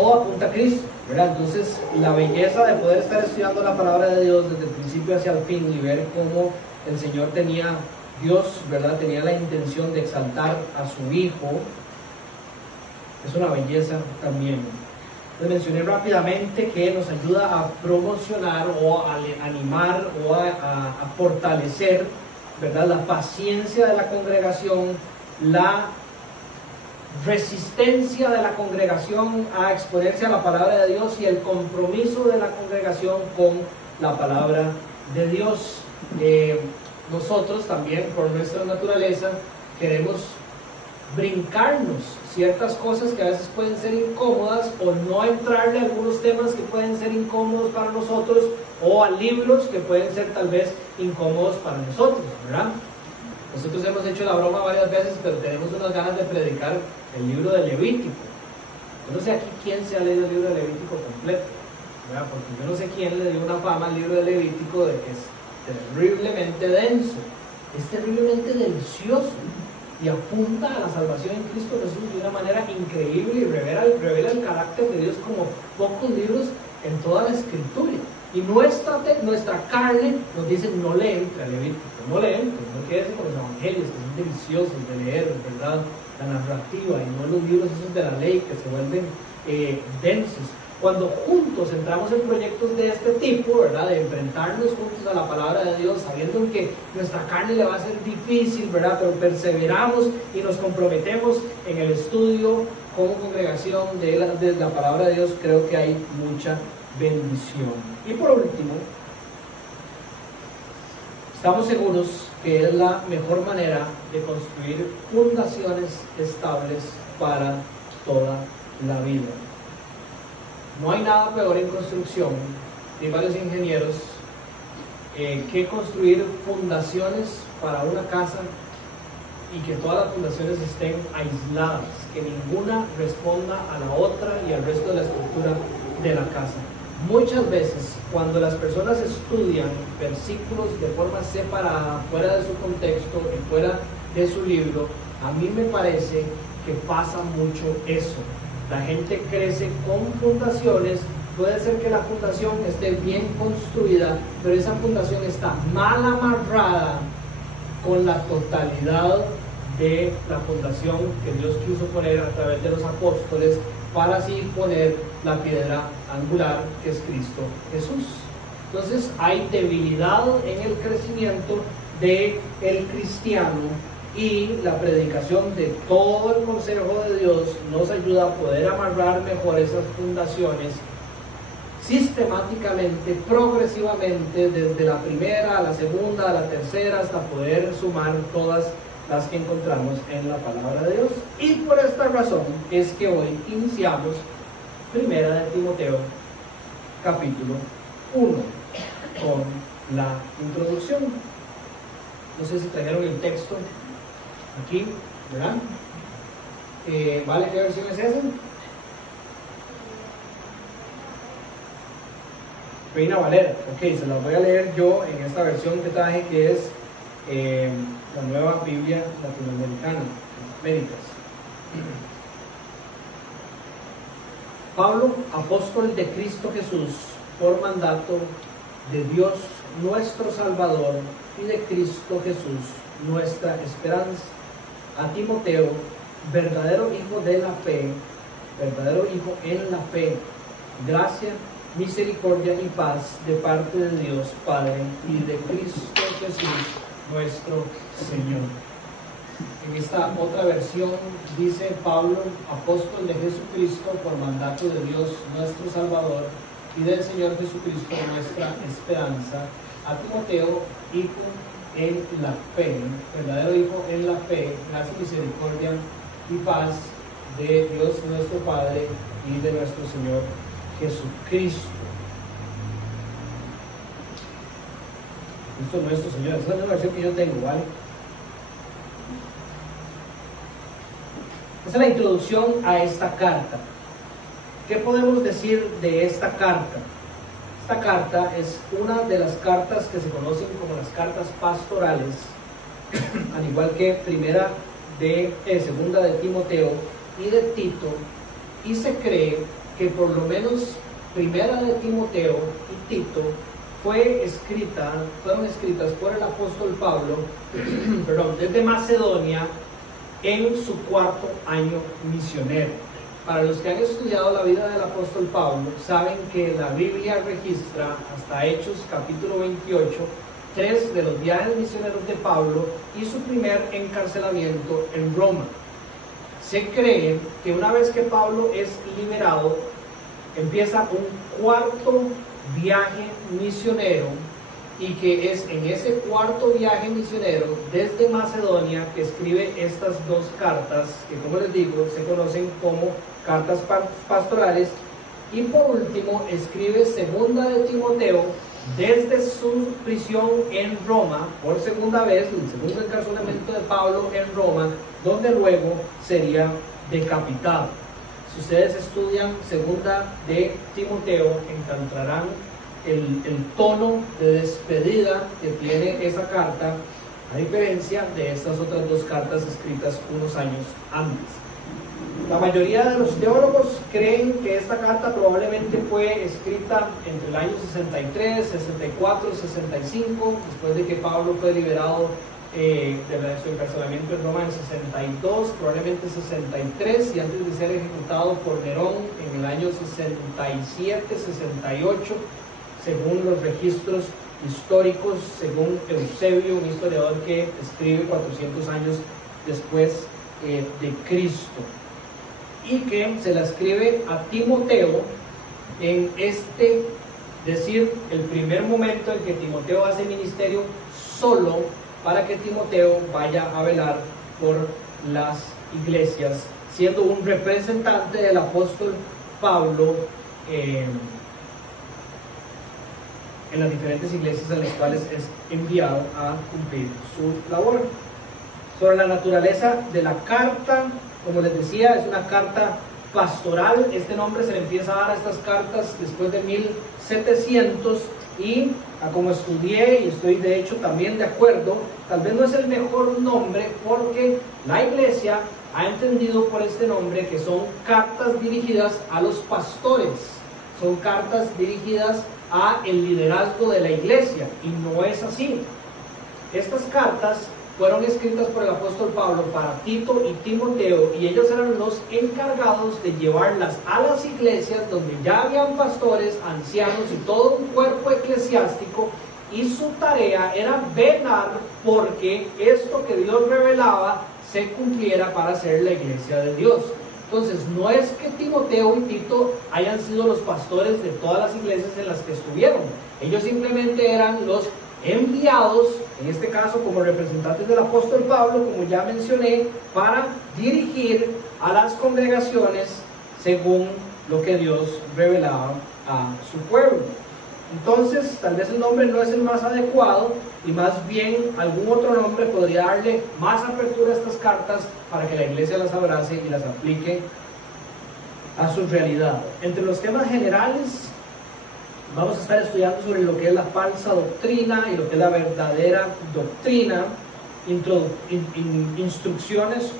todo apunta a Cristo, ¿verdad? Entonces, la belleza de poder estar estudiando la palabra de Dios desde el principio hacia el fin y ver cómo el Señor Dios, ¿verdad?, tenía la intención de exaltar a su Hijo, es una belleza también. Les mencioné rápidamente que nos ayuda a promocionar o a animar o a fortalecer, ¿verdad?, la paciencia de la congregación, la resistencia de la congregación a exponerse a la palabra de Dios y el compromiso de la congregación con la palabra de Dios. Nosotros también, por nuestra naturaleza, queremos brincarnos ciertas cosas que a veces pueden ser incómodas, o no entrarle a algunos temas que pueden ser incómodos para nosotros, o a libros que pueden ser tal vez incómodos para nosotros, ¿verdad? Nosotros hemos hecho la broma varias veces, pero tenemos unas ganas de predicar el libro de Levítico. Yo no sé aquí quién se ha leído el libro de Levítico completo, ¿verdad? Porque yo no sé quién le dio una fama al libro de Levítico de que es terriblemente denso, es terriblemente delicioso y apunta a la salvación en Cristo Jesús de una manera increíble y revela el carácter de Dios como pocos libros en toda la Escritura. Y nuestra carne nos dice: no le entre a Levítico, no le entre, no quédese con los evangelios que son deliciosos de leer, ¿verdad?, la narrativa, y no los libros esos de la ley que se vuelven densos. Cuando juntos entramos en proyectos de este tipo, ¿verdad?, de enfrentarnos juntos a la palabra de Dios, sabiendo que nuestra carne le va a ser difícil, ¿verdad?, pero perseveramos y nos comprometemos en el estudio como congregación de la palabra de Dios, creo que hay mucha bendición. Y por último, estamos seguros que es la mejor manera de construir fundaciones estables para toda la vida. No hay nada peor en construcción, hay varios ingenieros, que construir fundaciones para una casa y que todas las fundaciones estén aisladas, que ninguna responda a la otra y al resto de la estructura de la casa. Muchas veces, cuando las personas estudian versículos de forma separada, fuera de su contexto y fuera de su libro, a mí me parece que pasa mucho eso. La gente crece con fundaciones, puede ser que la fundación esté bien construida, pero esa fundación está mal amarrada con la totalidad de la fundación que Dios quiso poner a través de los apóstoles, para así poner la piedra angular que es Cristo Jesús. Entonces hay debilidad en el crecimiento del cristiano, y la predicación de todo el consejo de Dios nos ayuda a poder amarrar mejor esas fundaciones sistemáticamente, progresivamente, desde la primera a la segunda, a la tercera, hasta poder sumar todas las que encontramos en la palabra de Dios. Y por esta razón es que hoy iniciamos Primera de Timoteo, capítulo 1, con la introducción. No sé si trajeron el texto aquí, ¿verdad? ¿Vale? ¿Qué versión es esa? Reina Valera. Ok, se las voy a leer yo en esta versión que traje, que es la Nueva Biblia Latinoamericana, Américas. Pablo, apóstol de Cristo Jesús, por mandato de Dios nuestro Salvador y de Cristo Jesús, nuestra esperanza, a Timoteo, verdadero hijo de la fe, verdadero hijo en la fe, gracia, misericordia y paz de parte de Dios Padre y de Cristo Jesús nuestro Señor. En esta otra versión dice: Pablo, apóstol de Jesucristo, por mandato de Dios nuestro Salvador y del Señor Jesucristo nuestra esperanza, a Timoteo, hijo en la fe, verdadero hijo en la fe, gracia, misericordia y paz de Dios nuestro Padre y de nuestro Señor Jesucristo. Cristo nuestro Señor. Esa es la versión que yo tengo, ¿vale? Esa es la introducción a esta carta. ¿Qué podemos decir de esta carta? Esta carta es una de las cartas que se conocen como las cartas pastorales, al igual que segunda de Timoteo y de Tito, y se cree que por lo menos Primera de Timoteo y Tito fueron escritas por el apóstol Pablo desde Macedonia en su 4º año misionero. Para los que han estudiado la vida del apóstol Pablo, saben que la Biblia registra hasta Hechos capítulo 28 3 de los viajes misioneros de Pablo y su primer encarcelamiento en Roma. Se cree que una vez que Pablo es liberado, empieza un 4º viaje misionero, y que es en ese 4º viaje misionero desde Macedonia que escribe estas 2 cartas que, como les digo, se conocen como cartas pastorales. Y por último escribe Segunda de Timoteo desde su prisión en Roma, por segunda vez, el segundo encarcelamiento de Pablo en Roma, donde luego sería decapitado. Si ustedes estudian Segunda de Timoteo, encontrarán el tono de despedida que tiene esa carta, a diferencia de estas otras 2 cartas escritas unos años antes. La mayoría de los teólogos creen que esta carta probablemente fue escrita entre el año 63, 64, 65, después de que Pablo fue liberado de su encarcelamiento en Roma en 62, probablemente 63, y antes de ser ejecutado por Nerón en el año 67, 68, según los registros históricos, según Eusebio, un historiador que escribe 400 años después de Cristo, y que se la escribe a Timoteo en el primer momento en que Timoteo hace ministerio solo, para que Timoteo vaya a velar por las iglesias, siendo un representante del apóstol Pablo en las diferentes iglesias en las cuales es enviado a cumplir su labor. Sobre la naturaleza de la carta, como les decía, es una carta pastoral. Este nombre se le empieza a dar a estas cartas después de 1700, y como estudié y estoy de hecho también de acuerdo, tal vez no es el mejor nombre, porque la iglesia ha entendido por este nombre que son cartas dirigidas a los pastores, son cartas dirigidas a el liderazgo de la iglesia, y no es así. Estas cartas fueron escritas por el apóstol Pablo para Tito y Timoteo, y ellos eran los encargados de llevarlas a las iglesias donde ya habían pastores, ancianos y todo un cuerpo eclesiástico, y su tarea era velar porque esto que Dios revelaba se cumpliera para ser la iglesia de Dios. Entonces, no es que Timoteo y Tito hayan sido los pastores de todas las iglesias en las que estuvieron. Ellos simplemente eran los enviados, en este caso como representantes del apóstol Pablo, como ya mencioné, para dirigir a las congregaciones según lo que Dios revelaba a su pueblo. Entonces, tal vez el nombre no es el más adecuado, y más bien algún otro nombre podría darle más apertura a estas cartas para que la iglesia las abrace y las aplique a su realidad. Entre los temas generales, vamos a estar estudiando sobre lo que es la falsa doctrina y lo que es la verdadera doctrina, instrucciones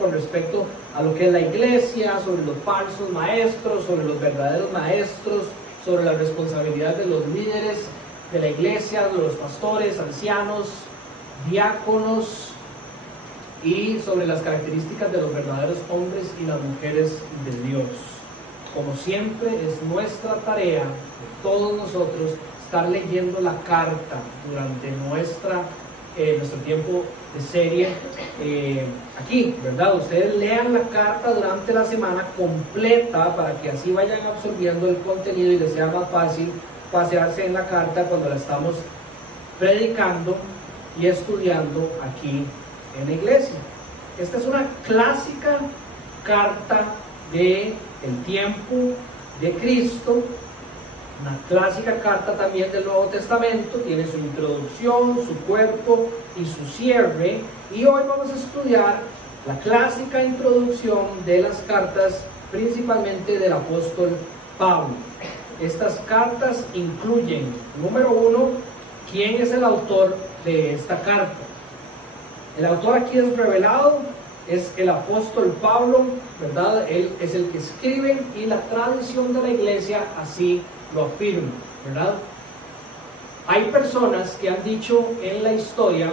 con respecto a lo que es la iglesia, sobre los falsos maestros, sobre los verdaderos maestros, sobre la responsabilidad de los líderes de la iglesia, de los pastores, ancianos, diáconos, y sobre las características de los verdaderos hombres y las mujeres de Dios. Como siempre, es nuestra tarea de todos nosotros estar leyendo la carta durante nuestro tiempo de serie aquí, ¿verdad? Ustedes lean la carta durante la semana completa para que así vayan absorbiendo el contenido y les sea más fácil pasearse en la carta cuando la estamos predicando y estudiando aquí en la iglesia. Esta es una clásica carta del tiempo de Cristo, una clásica carta también del Nuevo Testamento. Tiene su introducción, su cuerpo y su cierre, y hoy vamos a estudiar la clásica introducción de las cartas, principalmente del apóstol Pablo. Estas cartas incluyen, número 1, quién es el autor de esta carta. El autor aquí es revelado es el apóstol Pablo, ¿verdad? Él es el que escribe y la tradición de la iglesia así lo afirma, ¿verdad? Hay personas que han dicho en la historia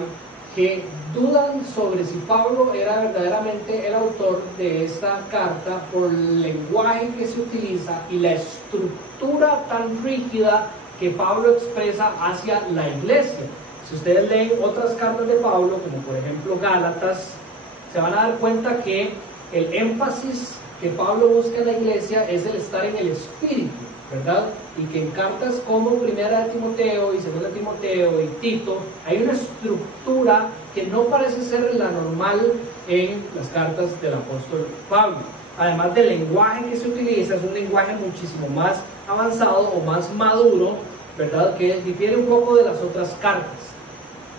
que dudan sobre si Pablo era verdaderamente el autor de esta carta por el lenguaje que se utiliza y la estructura tan rígida que Pablo expresa hacia la iglesia. Si ustedes leen otras cartas de Pablo, como por ejemplo Gálatas, se van a dar cuenta que el énfasis que Pablo busca en la iglesia es el estar en el espíritu, ¿verdad? Y que en cartas como Primera de Timoteo y Segunda de Timoteo y Tito hay una estructura que no parece ser la normal en las cartas del apóstol Pablo. Además del lenguaje que se utiliza, es un lenguaje muchísimo más avanzado o más maduro, ¿verdad? Que difiere un poco de las otras cartas.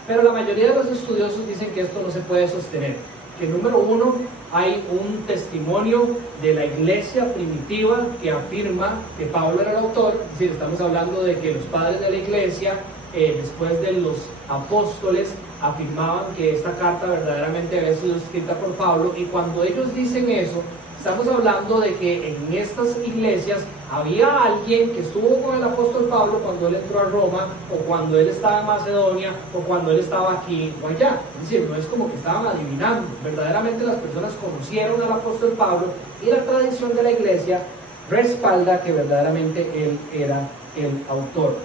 Pero la mayoría de los estudiosos dicen que esto no se puede sostener. Que número uno, hay un testimonio de la iglesia primitiva que afirma que Pablo era el autor. Es decir, estamos hablando de que los padres de la iglesia, después de los apóstoles, afirmaban que esta carta verdaderamente había sido escrita por Pablo, y cuando ellos dicen eso, estamos hablando de que en estas iglesias había alguien que estuvo con el apóstol Pablo cuando él entró a Roma, o cuando él estaba en Macedonia, o cuando él estaba aquí o allá. Es decir, no es como que estaban adivinando. Verdaderamente las personas conocieron al apóstol Pablo, y la tradición de la iglesia respalda que verdaderamente él era el autor.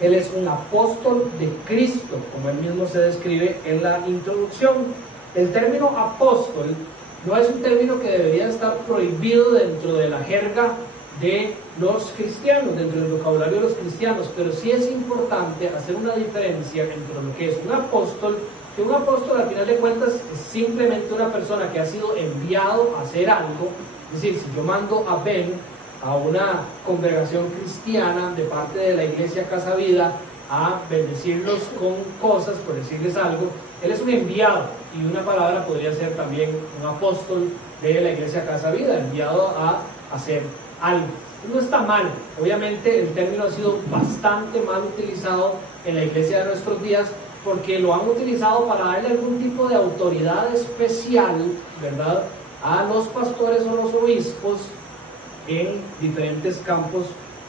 Él es un apóstol de Cristo, como él mismo se describe en la introducción. El término apóstol no es un término que debería estar prohibido dentro de la jerga de los cristianos, dentro del vocabulario de los cristianos, pero sí es importante hacer una diferencia entre lo que es un apóstol, que un apóstol al final de cuentas es simplemente una persona que ha sido enviado a hacer algo. Es decir, si yo mando a Ben a una congregación cristiana de parte de la iglesia Casa Vida a bendecirlos con cosas, por decirles algo, él es un enviado, y una palabra podría ser también un apóstol de la iglesia Casa Vida, enviado a hacer algo. No está mal, obviamente el término ha sido bastante mal utilizado en la iglesia de nuestros días, porque lo han utilizado para darle algún tipo de autoridad especial, ¿verdad?, a los pastores o los obispos en diferentes campos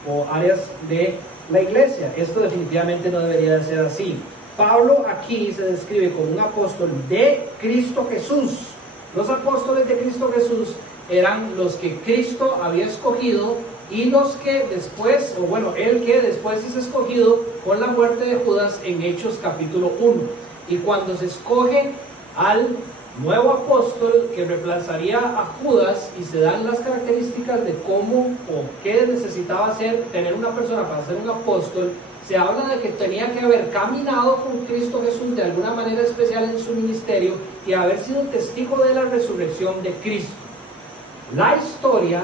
o áreas de la iglesia. Esto definitivamente no debería de ser así. Pablo aquí se describe como un apóstol de Cristo Jesús. Los apóstoles de Cristo Jesús eran los que Cristo había escogido, y los que después, o bueno, el que después es escogido con la muerte de Judas en Hechos capítulo 1. Y cuando se escoge al nuevo apóstol que reemplazaría a Judas, y se dan las características de cómo o qué necesitaba tener una persona para ser un apóstol, se habla de que tenía que haber caminado con Cristo Jesús de alguna manera especial en su ministerio y haber sido testigo de la resurrección de Cristo. La historia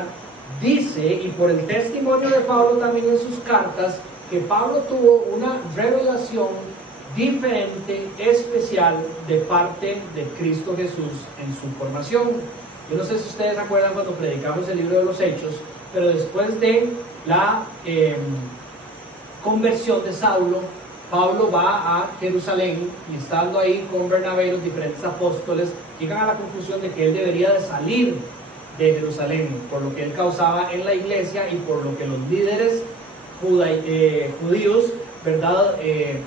dice, y por el testimonio de Pablo también en sus cartas, que Pablo tuvo una revelación diferente, especial, de parte de Cristo Jesús en su formación. Yo no sé si ustedes se acuerdan cuando predicamos el libro de los Hechos, pero después de la conversión de Saulo, Pablo va a Jerusalén, y estando ahí con Bernabé y los diferentes apóstoles, llegan a la conclusión de que él debería de salir de Jerusalén por lo que él causaba en la iglesia y por lo que los líderes judíos, ¿verdad?,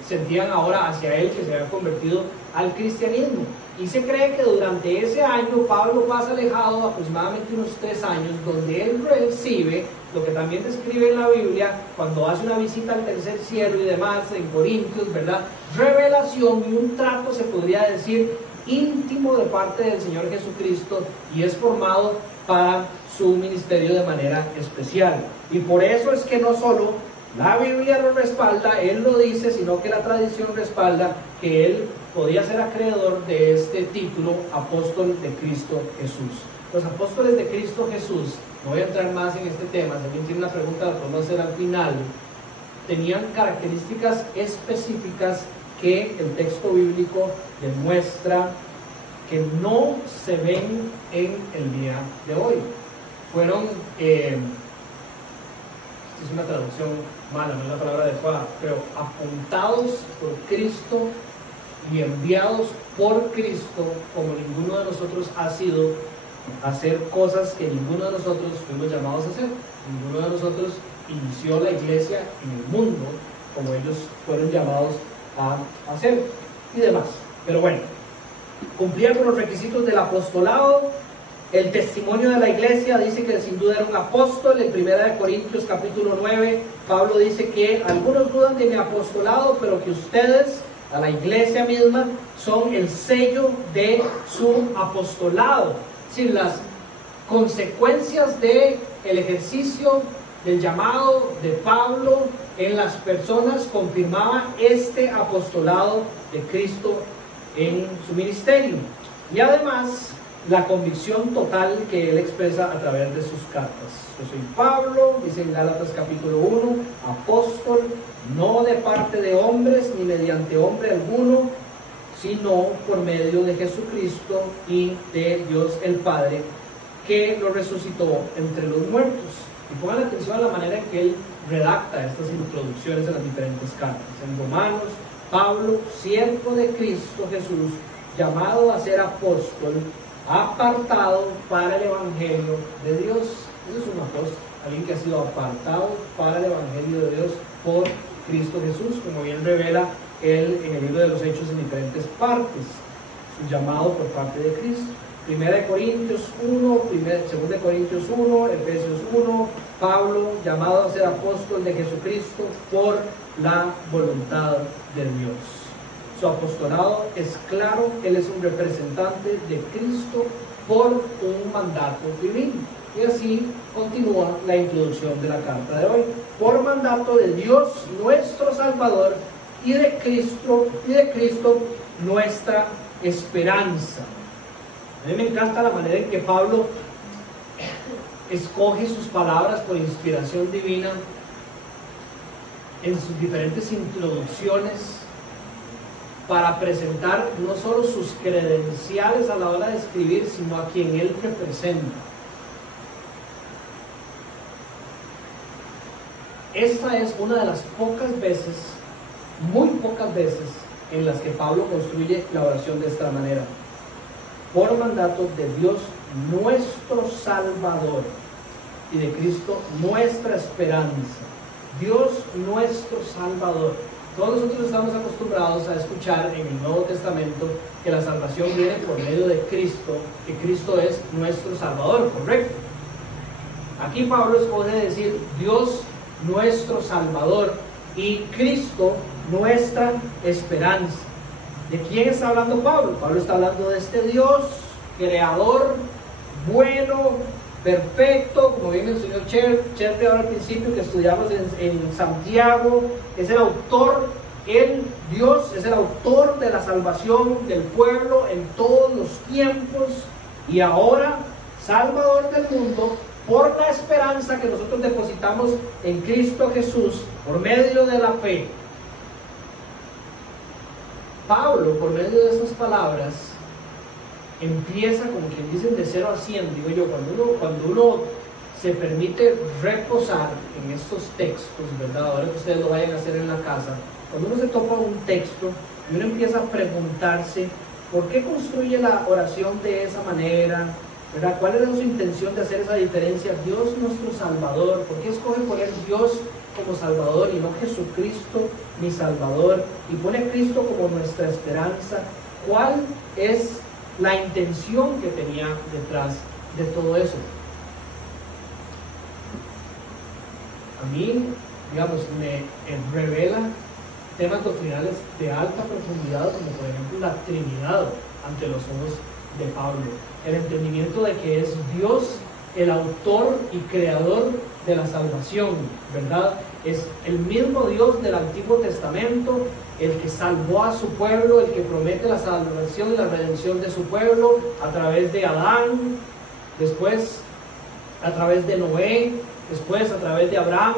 sentían ahora hacia él, que se había convertido al cristianismo. Y se cree que durante ese año Pablo pasa alejado aproximadamente unos 3 años, donde él recibe lo que también describe en la Biblia cuando hace una visita al tercer cielo y demás en Corintios, ¿verdad?, revelación y un trato, se podría decir, íntimo de parte del Señor Jesucristo, y es formado para su ministerio de manera especial. Y por eso es que no solo la Biblia lo respalda, él lo dice, sino que la tradición respalda que él podía ser acreedor de este título, apóstol de Cristo Jesús. Los apóstoles de Cristo Jesús, no voy a entrar más en este tema, si alguien tiene una pregunta la podemos hacer al final, tenían características específicas que el texto bíblico demuestra que no se ven en el día de hoy. Fueron, es una traducción mala, no es la palabra adecuada, pero apuntados por Cristo y enviados por Cristo, como ninguno de nosotros ha sido, a hacer cosas que ninguno de nosotros fuimos llamados a hacer. Ninguno de nosotros inició la iglesia en el mundo como ellos fueron llamados a hacer y demás. Pero bueno, cumplía con los requisitos del apostolado. El testimonio de la iglesia dice que sin duda era un apóstol. En 1 Corintios capítulo 9, Pablo dice que algunos dudan de mi apostolado, pero que ustedes, a la iglesia misma, son el sello de su apostolado. Es decir, las consecuencias del ejercicio del llamado de Pablo en las personas confirmaba este apostolado de Cristo en su ministerio. Y además, la convicción total que él expresa a través de sus cartas. Yo soy Pablo, dice en Gálatas capítulo 1, apóstol, no de parte de hombres ni mediante hombre alguno, sino por medio de Jesucristo y de Dios el Padre, que lo resucitó entre los muertos. Y pongan atención a la manera en que él redacta estas introducciones a las diferentes cartas. En Romanos, Pablo, siervo de Cristo Jesús, llamado a ser apóstol, apartado para el Evangelio de Dios. Ese es un apóstol, alguien que ha sido apartado para el Evangelio de Dios por Cristo Jesús, como bien revela él en el libro de los Hechos en diferentes partes, su llamado por parte de Cristo. 1 Corintios 1, 2 Corintios 1, Efesios 1, Pablo, llamado a ser apóstol de Jesucristo por la voluntad de Dios. Su apostolado es claro, él es un representante de Cristo por un mandato divino. Y así continúa la introducción de la carta de hoy. Por mandato de Dios nuestro Salvador y de Cristo nuestra esperanza. A mí me encanta la manera en que Pablo escoge sus palabras por inspiración divina en sus diferentes introducciones para presentar no solo sus credenciales a la hora de escribir, sino a quien él representa. Esta es una de las pocas veces, muy pocas veces, en las que Pablo construye la oración de esta manera. Por mandato de Dios nuestro Salvador y de Cristo nuestra esperanza. Dios nuestro Salvador. Todos nosotros estamos acostumbrados a escuchar en el Nuevo Testamento que la salvación viene por medio de Cristo, que Cristo es nuestro Salvador, ¿correcto? Aquí Pablo escoge decir Dios nuestro Salvador y Cristo nuestra esperanza. ¿De quién está hablando Pablo? Pablo está hablando de este Dios creador, bueno, perfecto, como bien mencionó Cherpe ahora al principio, que estudiamos en Santiago. Es el autor, Dios es el autor de la salvación del pueblo en todos los tiempos y ahora Salvador del mundo por la esperanza que nosotros depositamos en Cristo Jesús por medio de la fe. Pablo, por medio de esas palabras, empieza, como quien dicen, de 0 a 100. Digo yo, cuando uno se permite reposar en estos textos, ¿verdad? Ahora que ustedes lo vayan a hacer en la casa, cuando uno se topa un texto y uno empieza a preguntarse por qué construye la oración de esa manera, ¿verdad? ¿Cuál era su intención de hacer esa diferencia? Dios nuestro Salvador, ¿por qué escoge poner Dios como Salvador y no Jesucristo mi Salvador? Y pone a Cristo como nuestra esperanza. ¿Cuál es la intención que tenía detrás de todo eso? A mí, digamos, me revela temas doctrinales de alta profundidad, como por ejemplo la Trinidad ante los ojos de Pablo. El entendimiento de que es Dios el autor y creador de la salvación, ¿verdad? Es el mismo Dios del Antiguo Testamento, el que salvó a su pueblo, el que promete la salvación y la redención de su pueblo a través de Adán, después a través de Noé, después a través de Abraham,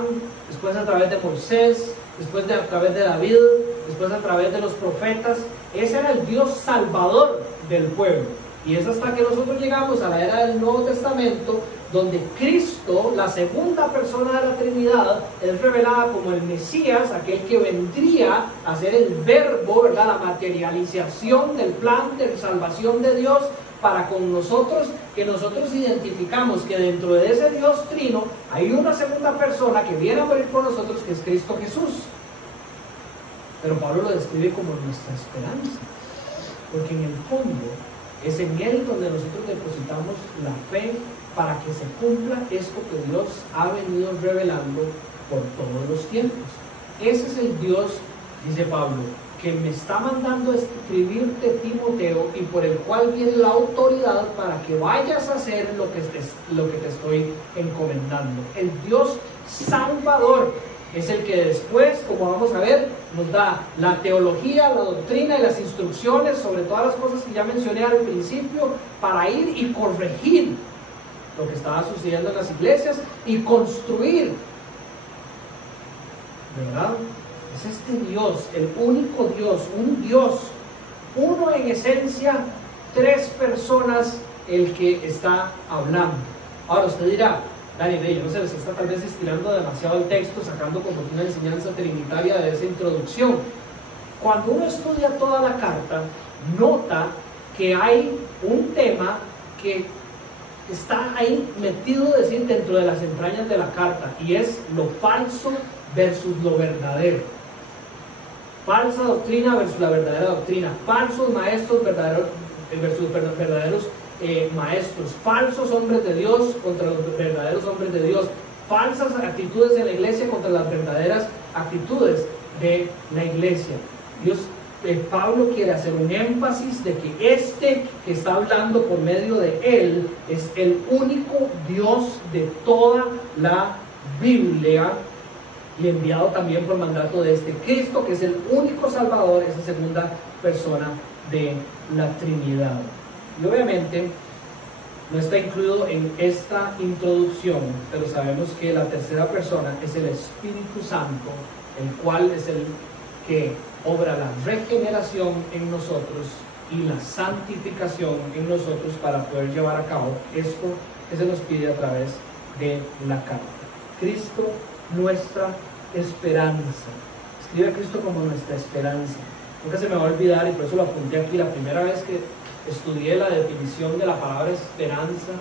después a través de Moisés, después a través de David, después a través de los profetas. Ese era el Dios salvador del pueblo. Y es hasta que nosotros llegamos a la era del Nuevo Testamento donde Cristo, la segunda persona de la Trinidad, es revelada como el Mesías, aquel que vendría a ser el verbo, ¿verdad? La materialización del plan de salvación de Dios para con nosotros, que nosotros identificamos que dentro de ese Dios trino hay una segunda persona que viene a morir por nosotros, que es Cristo Jesús. Pero Pablo lo describe como nuestra esperanza, porque en el fondo es en Él donde nosotros depositamos la fe para que se cumpla esto que Dios ha venido revelando por todos los tiempos. Ese es el Dios, dice Pablo, que me está mandando a escribirte, Timoteo, y por el cual viene la autoridad para que vayas a hacer lo que te estoy encomendando. El Dios salvador es el que después, como vamos a ver, nos da la teología, la doctrina y las instrucciones sobre todas las cosas que ya mencioné al principio, para ir y corregir lo que estaba sucediendo en las iglesias y construir, ¿verdad? Es este Dios, el único Dios, un Dios, uno en esencia, tres personas el que está hablando. Ahora usted dirá, Dani, yo no sé, se está tal vez estirando demasiado el texto, sacando como una enseñanza trinitaria de esa introducción. Cuando uno estudia toda la carta, nota que hay un tema que está ahí metido, decir, dentro de las entrañas de la carta, y es lo falso versus lo verdadero. Falsa doctrina versus la verdadera doctrina. Falsos maestros versus verdaderos maestros. Falsos hombres de Dios contra los verdaderos hombres de Dios. Falsas actitudes de la iglesia contra las verdaderas actitudes de la iglesia. Pablo quiere hacer un énfasis de que este que está hablando por medio de él es el único Dios de toda la Biblia, y enviado también por mandato de este Cristo, que es el único Salvador, esa segunda persona de la Trinidad. Y obviamente no está incluido en esta introducción, pero sabemos que la tercera persona es el Espíritu Santo, el cual es el que obra la regeneración en nosotros y la santificación en nosotros para poder llevar a cabo esto que se nos pide a través de la carta. Cristo, nuestra esperanza. Escribe a Cristo como nuestra esperanza. Nunca se me va a olvidar, y por eso lo apunté aquí, la primera vez que estudié la definición de la palabra esperanza,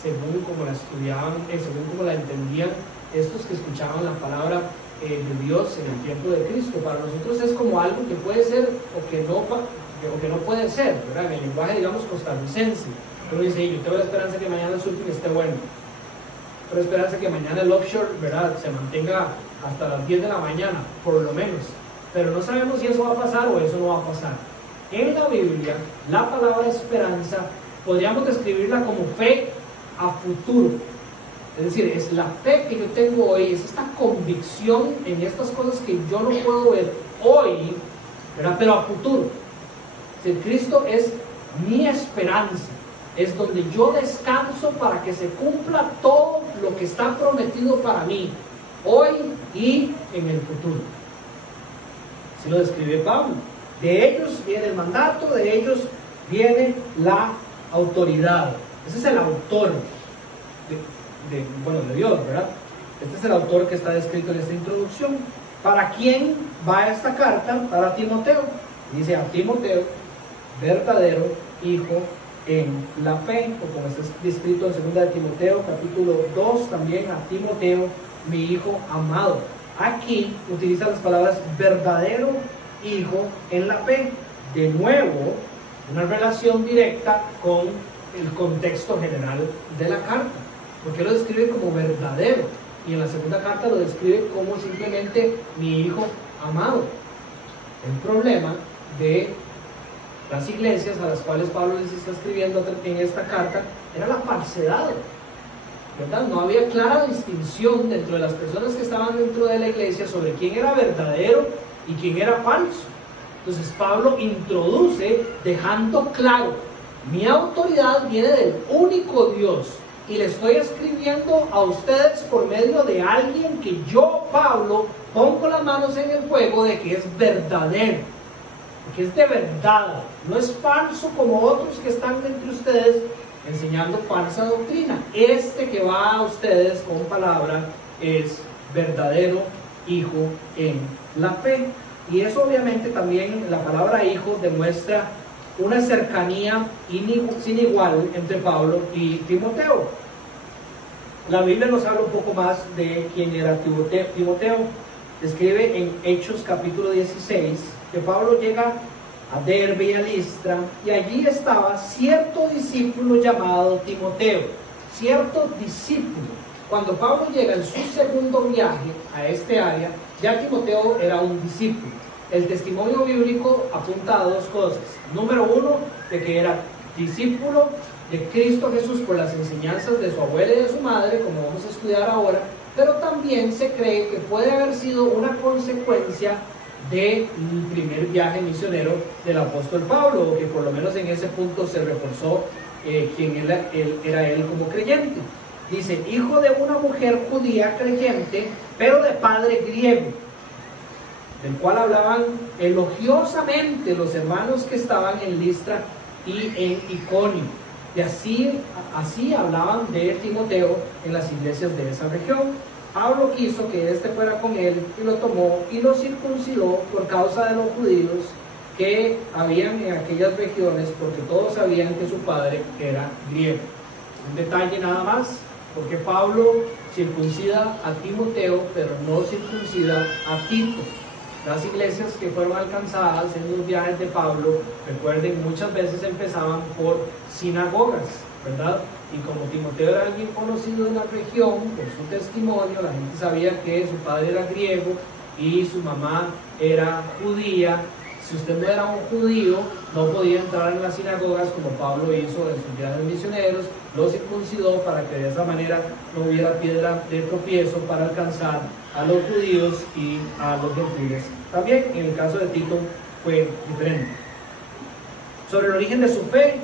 según como la estudiaban, según como la entendían estos que escuchaban la palabra de Dios en el tiempo de Cristo. Para nosotros es como algo que puede ser o que no puede ser, ¿verdad? En el lenguaje, digamos, costarricense. Uno dice, yo tengo la esperanza que mañana el surfing esté bueno, pero esperanza que mañana el offshore, ¿verdad?, se mantenga hasta las 10 de la mañana, por lo menos. Pero no sabemos si eso va a pasar o eso no va a pasar. En la Biblia, la palabra esperanza podríamos describirla como fe a futuro. Es decir, es la fe que yo tengo hoy, es esta convicción en estas cosas que yo no puedo ver hoy, ¿verdad?, pero a futuro. Es decir, Cristo es mi esperanza, es donde yo descanso para que se cumpla todo lo que está prometido para mí, hoy y en el futuro. Así lo describe Pablo. De ellos viene el mandato, de ellos viene la autoridad. Ese es el autor de Dios, ¿verdad? Este es el autor que está descrito en esta introducción. ¿Para quién va esta carta? Para Timoteo. Dice a Timoteo, verdadero hijo en la fe, o como está descrito en 2 de Timoteo, capítulo 2, también a Timoteo, mi hijo amado. Aquí utiliza las palabras verdadero hijo en la fe. De nuevo, una relación directa con el contexto general de la carta. Porque lo describe como verdadero, y en la segunda carta lo describe como simplemente mi hijo amado. El problema de las iglesias a las cuales Pablo les está escribiendo en esta carta era la falsedad, ¿verdad? No había clara distinción dentro de las personas que estaban dentro de la iglesia sobre quién era verdadero y quién era falso. Entonces Pablo introduce dejando claro: mi autoridad viene del único Dios, y le estoy escribiendo a ustedes por medio de alguien que yo, Pablo, pongo las manos en el fuego de que es verdadero, que es de verdad, no es falso como otros que están entre ustedes enseñando falsa doctrina. Este que va a ustedes con palabra es verdadero hijo en la fe. Y eso obviamente también, la palabra hijo demuestra una cercanía sin igual entre Pablo y Timoteo. La Biblia nos habla un poco más de quién era Timoteo. Describe en Hechos capítulo 16 que Pablo llega a Derbe y a Listra, y allí estaba cierto discípulo llamado Timoteo. Cierto discípulo. Cuando Pablo llega en su segundo viaje a este área, ya Timoteo era un discípulo. El testimonio bíblico apunta a dos cosas. Número uno, de que era discípulo de Cristo Jesús por las enseñanzas de su abuela y de su madre, como vamos a estudiar ahora, pero también se cree que puede haber sido una consecuencia del primer viaje misionero del apóstol Pablo, o que por lo menos en ese punto se reforzó quién era él como creyente. Dice, hijo de una mujer judía creyente, pero de padre griego, del cual hablaban elogiosamente los hermanos que estaban en Listra y en Iconio. Y así hablaban de Timoteo en las iglesias de esa región. Pablo quiso que éste fuera con él y lo tomó y lo circuncidó por causa de los judíos que habían en aquellas regiones, porque todos sabían que su padre era griego. Un detalle nada más, porque Pablo circuncida a Timoteo, pero no circuncida a Tito. Las iglesias que fueron alcanzadas en los viajes de Pablo, recuerden, muchas veces empezaban por sinagogas, ¿verdad? Y como Timoteo era alguien conocido en la región, por su testimonio, la gente sabía que su padre era griego y su mamá era judía. Si usted no era un judío, no podía entrar en las sinagogas como Pablo hizo en sus viajes misioneros. Lo circuncidó para que de esa manera no hubiera piedra de tropiezo para alcanzar a los judíos y a los gentiles. También en el caso de Tito fue diferente. Sobre el origen de su fe,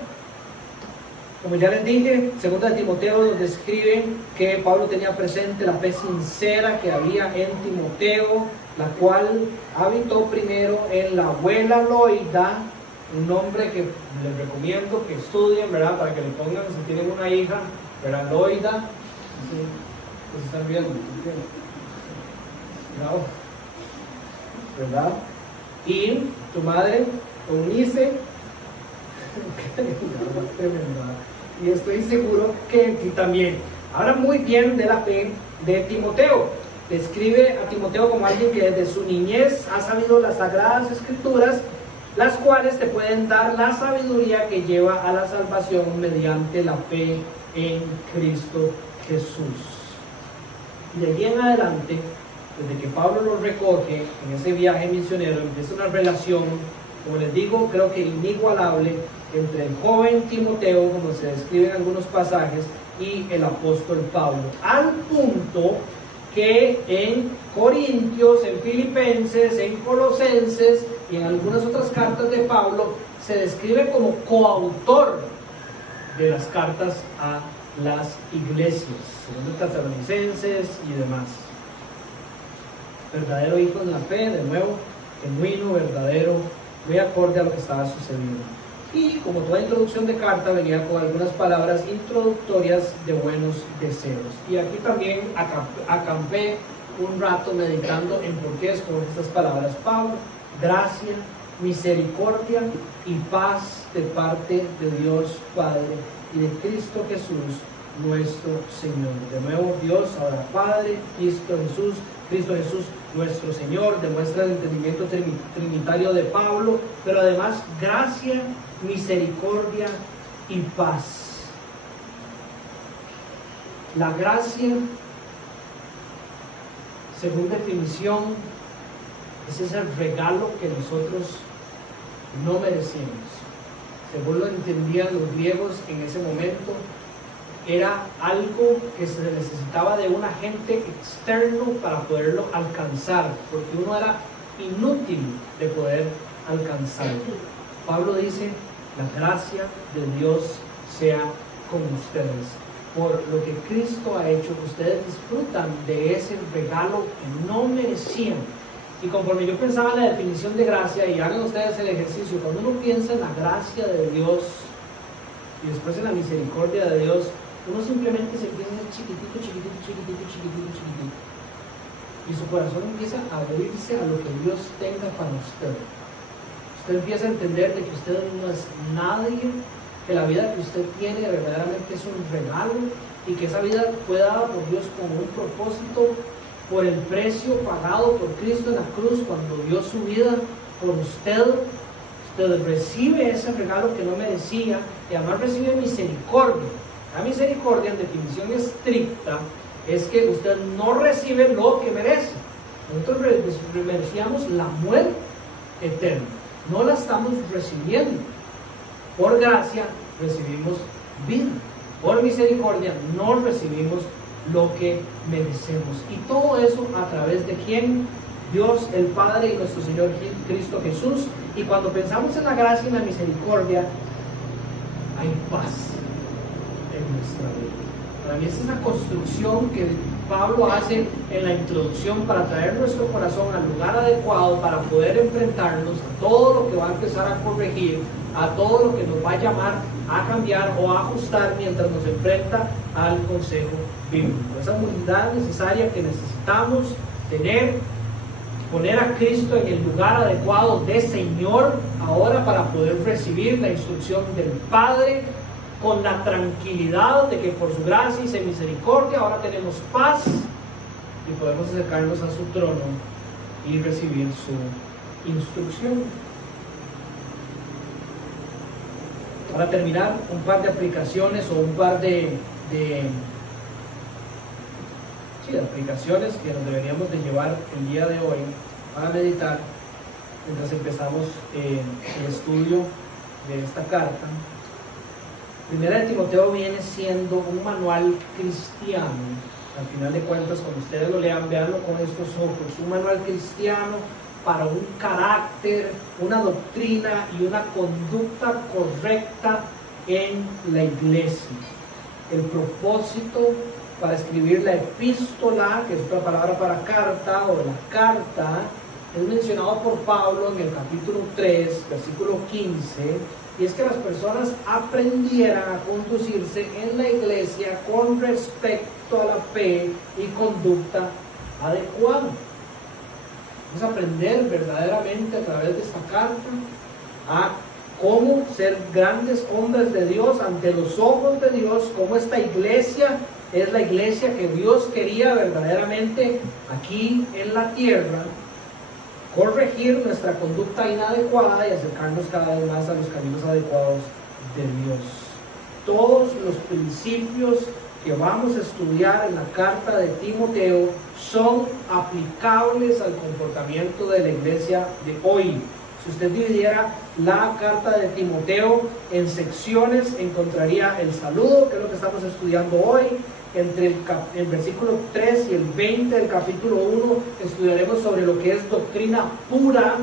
como ya les dije, segunda de Timoteo nos describe que Pablo tenía presente la fe sincera que había en Timoteo, la cual habitó primero en la abuela Loida, un nombre que les recomiendo que estudien, ¿verdad? Para que le pongan, si tienen una hija, ¿verdad? Loida, sí, pues están viendo, ¿no? ¿Verdad? Y tu madre, Eunice, y estoy seguro que en ti también. Habla muy bien de la fe de Timoteo. Describe a Timoteo como alguien que desde su niñez ha sabido las sagradas escrituras, las cuales te pueden dar la sabiduría que lleva a la salvación mediante la fe en Cristo Jesús. Y de allí en adelante, desde que Pablo lo recoge en ese viaje misionero, empieza una relación, como les digo, creo que inigualable entre el joven Timoteo, como se describe en algunos pasajes, y el apóstol Pablo, al punto que en Corintios, en Filipenses, en Colosenses y en algunas otras cartas de Pablo se describe como coautor de las cartas a las iglesias, segundo Tesalonicenses y demás. Verdadero hijo en la fe, de nuevo, genuino, verdadero, muy acorde a lo que estaba sucediendo. Y como toda introducción de carta, venía con algunas palabras introductorias de buenos deseos. Y aquí también acampé un rato meditando en por qué escoger estas palabras. Pablo, gracia, misericordia y paz de parte de Dios Padre y de Cristo Jesús, nuestro Señor. De nuevo, Dios, ahora Padre, Cristo Jesús, nuestro Señor, demuestra el entendimiento trinitario de Pablo, pero además gracia, misericordia y paz. La gracia, según definición, es ese regalo que nosotros no merecíamos. Según lo entendían los griegos en ese momento, era algo que se necesitaba de un agente externo para poderlo alcanzar, porque uno era inútil de poder alcanzarlo. Pablo dice, la gracia de Dios sea con ustedes. Por lo que Cristo ha hecho, ustedes disfrutan de ese regalo que no merecían. Y conforme yo pensaba en la definición de gracia, y hagan ustedes el ejercicio, cuando uno piensa en la gracia de Dios, y después en la misericordia de Dios, uno simplemente se empieza a hacer chiquitito, y su corazón empieza a abrirse a lo que Dios tenga para usted. Usted empieza a entender de que usted no es nadie, que la vida que usted tiene verdaderamente es un regalo, y que esa vida fue dada por Dios con un propósito, por el precio pagado por Cristo en la cruz cuando dio su vida por usted. Usted recibe ese regalo que no merecía, y además recibe misericordia. La misericordia, en definición estricta, es que usted no recibe lo que merece. Nosotros merecíamos la muerte eterna, no la estamos recibiendo. Por gracia recibimos vida, por misericordia no recibimos lo que merecemos. Y todo eso a través de ¿quién? Dios el Padre y nuestro Señor Cristo Jesús. Y cuando pensamos en la gracia y la misericordia, hay paz en nuestra vida. Para mí esta es la construcción que Pablo hace en la introducción para traer nuestro corazón al lugar adecuado para poder enfrentarnos a todo lo que va a empezar a corregir, a todo lo que nos va a llamar a cambiar o a ajustar mientras nos enfrenta al consejo bíblico. Esa humildad necesaria que necesitamos tener, poner a Cristo en el lugar adecuado de Señor ahora para poder recibir la instrucción del Padre con la tranquilidad de que por su gracia y su misericordia ahora tenemos paz y podemos acercarnos a su trono y recibir su instrucción. Para terminar, un par de aplicaciones o un par de aplicaciones que nos deberíamos de llevar el día de hoy para meditar mientras empezamos el estudio de esta carta. Primera de Timoteo viene siendo un manual cristiano. Al final de cuentas, cuando ustedes lo lean, veanlo con estos ojos. Un manual cristiano para un carácter, una doctrina y una conducta correcta en la iglesia. El propósito para escribir la epístola, que es otra palabra para carta o la carta, es mencionado por Pablo en el capítulo 3, versículo 15, y es que las personas aprendieran a conducirse en la iglesia con respecto a la fe y conducta adecuada. Vamos a aprender verdaderamente a través de esta carta a cómo ser grandes hombres de Dios ante los ojos de Dios, cómo esta iglesia es la iglesia que Dios quería verdaderamente aquí en la tierra, corregir nuestra conducta inadecuada y acercarnos cada vez más a los caminos adecuados de Dios. Todos los principios que vamos a estudiar en la carta de Timoteo son aplicables al comportamiento de la iglesia de hoy. Si usted dividiera la carta de Timoteo en secciones, encontraría el saludo, que es lo que estamos estudiando hoy. Entre el versículo 3 y el 20 del capítulo 1 estudiaremos sobre lo que es doctrina pura,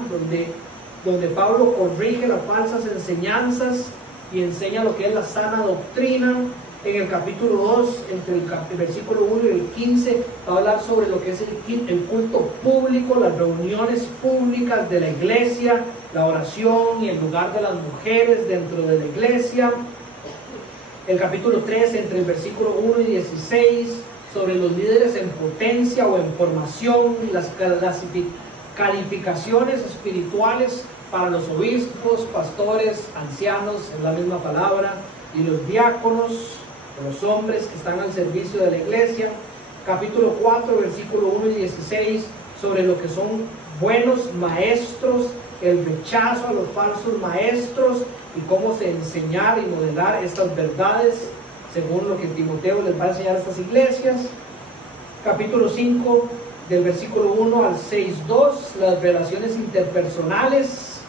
donde Pablo corrige las falsas enseñanzas y enseña lo que es la sana doctrina. En el capítulo 2, entre el versículo 1 y el 15, va a hablar sobre lo que es el culto público, las reuniones públicas de la iglesia, la oración y el lugar de las mujeres dentro de la iglesia. El capítulo 3, entre el versículo 1 y 16, sobre los líderes en potencia o en formación, y las calificaciones espirituales para los obispos, pastores, ancianos, en la misma palabra, y los diáconos, los hombres que están al servicio de la iglesia. Capítulo 4, versículo 1 y 16, sobre lo que son buenos maestros, el rechazo a los falsos maestros y cómo se enseñar y modelar estas verdades según lo que Timoteo les va a enseñar a estas iglesias. Capítulo 5, del versículo 1 al 6.2, las relaciones interpersonales,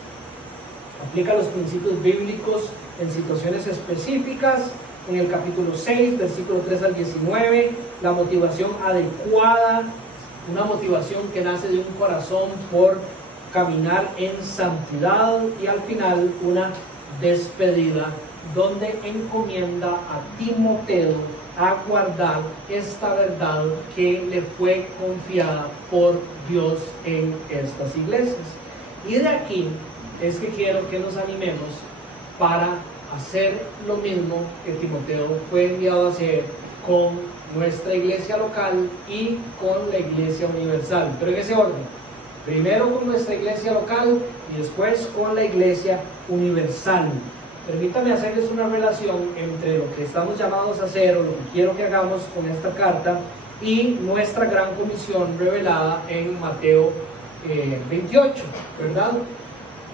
aplica los principios bíblicos en situaciones específicas. En el capítulo 6, versículo 3 al 19, la motivación adecuada, una motivación que nace de un corazón por caminar en santidad, y al final una despedida donde encomienda a Timoteo a guardar esta verdad que le fue confiada por Dios en estas iglesias. Y de aquí es que quiero que nos animemos para hacer lo mismo que Timoteo fue enviado a hacer con nuestra iglesia local y con la iglesia universal, pero en ese orden. Primero con nuestra iglesia local y después con la iglesia universal. Permítame hacerles una relación entre lo que estamos llamados a hacer o lo que quiero que hagamos con esta carta y nuestra gran comisión revelada en Mateo 28, ¿verdad?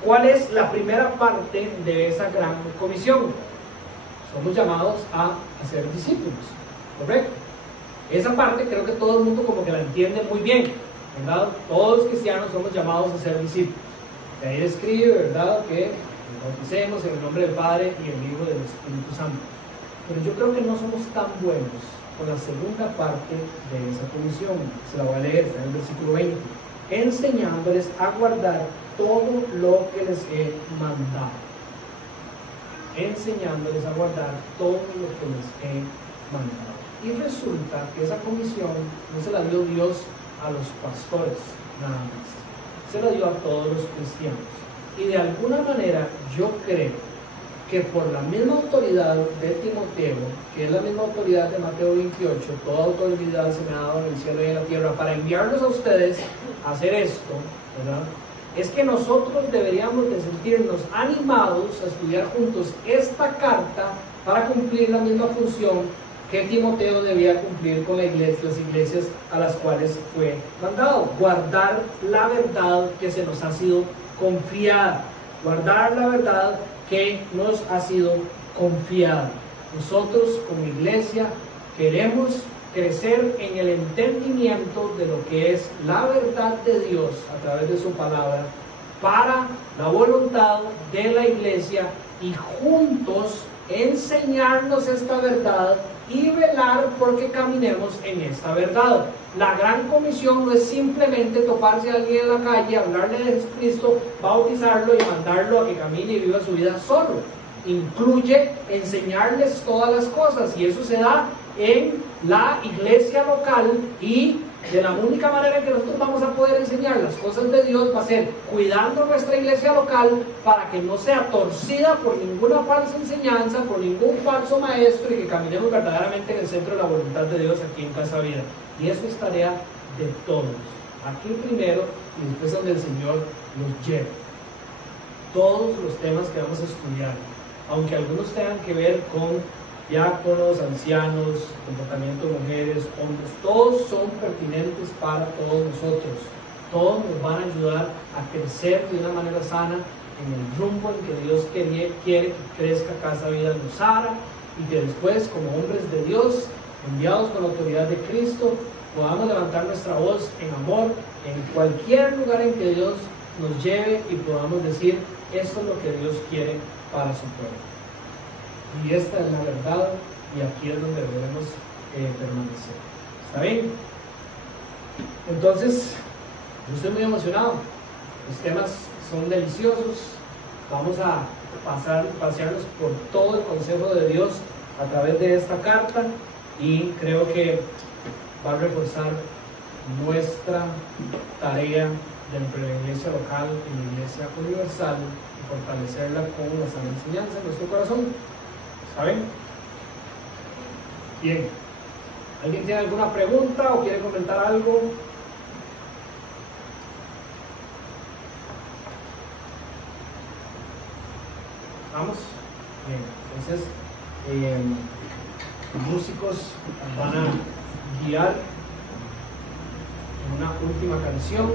¿Cuál es la primera parte de esa gran comisión? Somos llamados a hacer discípulos, ¿correcto? Esa parte creo que todo el mundo como que la entiende muy bien, ¿verdad? Todos los cristianos somos llamados a ser discípulos. De ahí describe, ¿verdad?, que nos bauticemos en el nombre del Padre y el Hijo y del Espíritu Santo. Pero yo creo que no somos tan buenos con la segunda parte de esa comisión. Se la voy a leer, está en el versículo 20. Enseñándoles a guardar todo lo que les he mandado. Enseñándoles a guardar todo lo que les he mandado. Y resulta que esa comisión no se la dio Dios a los pastores, nada más. Se la dio a todos los cristianos. Y de alguna manera yo creo que por la misma autoridad de Timoteo, que es la misma autoridad de Mateo 28, toda autoridad se me ha dado en el cielo y en la tierra, para enviarlos a ustedes a hacer esto, ¿verdad?, es que nosotros deberíamos de sentirnos animados a estudiar juntos esta carta para cumplir la misma función que Timoteo debía cumplir con las iglesias a las cuales fue mandado. Guardar la verdad que se nos ha sido confiada. Guardar la verdad que nos ha sido confiada. Nosotros como iglesia queremos crecer en el entendimiento de lo que es la verdad de Dios a través de su palabra para la voluntad de la iglesia y juntos enseñarnos esta verdad y velar porque caminemos en esta verdad. La gran comisión no es simplemente toparse a alguien en la calle, hablarle de Jesucristo, bautizarlo y mandarlo a que camine y viva su vida solo. Incluye enseñarles todas las cosas y eso se da en la iglesia local, y de la única manera que nosotros vamos a poder enseñar las cosas de Dios va a ser cuidando nuestra iglesia local para que no sea torcida por ninguna falsa enseñanza, por ningún falso maestro, y que caminemos verdaderamente en el centro de la voluntad de Dios aquí en Casa Vida. Y eso es tarea de todos, aquí primero y después donde el Señor nos lleve. Todos los temas que vamos a estudiar, aunque algunos tengan que ver con diáconos, ancianos, comportamiento de mujeres, hombres, todos son pertinentes para todos nosotros. Todos nos van a ayudar a crecer de una manera sana en el rumbo en que Dios quiere que crezca Casa Vida Luzara, y que después, como hombres de Dios, enviados con la autoridad de Cristo, podamos levantar nuestra voz en amor en cualquier lugar en que Dios nos lleve y podamos decir: esto es lo que Dios quiere para su pueblo. Y esta es la verdad, y aquí es donde debemos permanecer. ¿Está bien? Entonces, yo estoy muy emocionado. Los temas son deliciosos. Vamos a pasearnos por todo el consejo de Dios a través de esta carta, y creo que va a reforzar nuestra tarea dentro de la iglesia local y la iglesia universal, y fortalecerla con la sana enseñanza en nuestro corazón. ¿Saben? Bien. ¿Alguien tiene alguna pregunta o quiere comentar algo? ¿Vamos? Bien. Entonces, los músicos van a guiar en una última canción.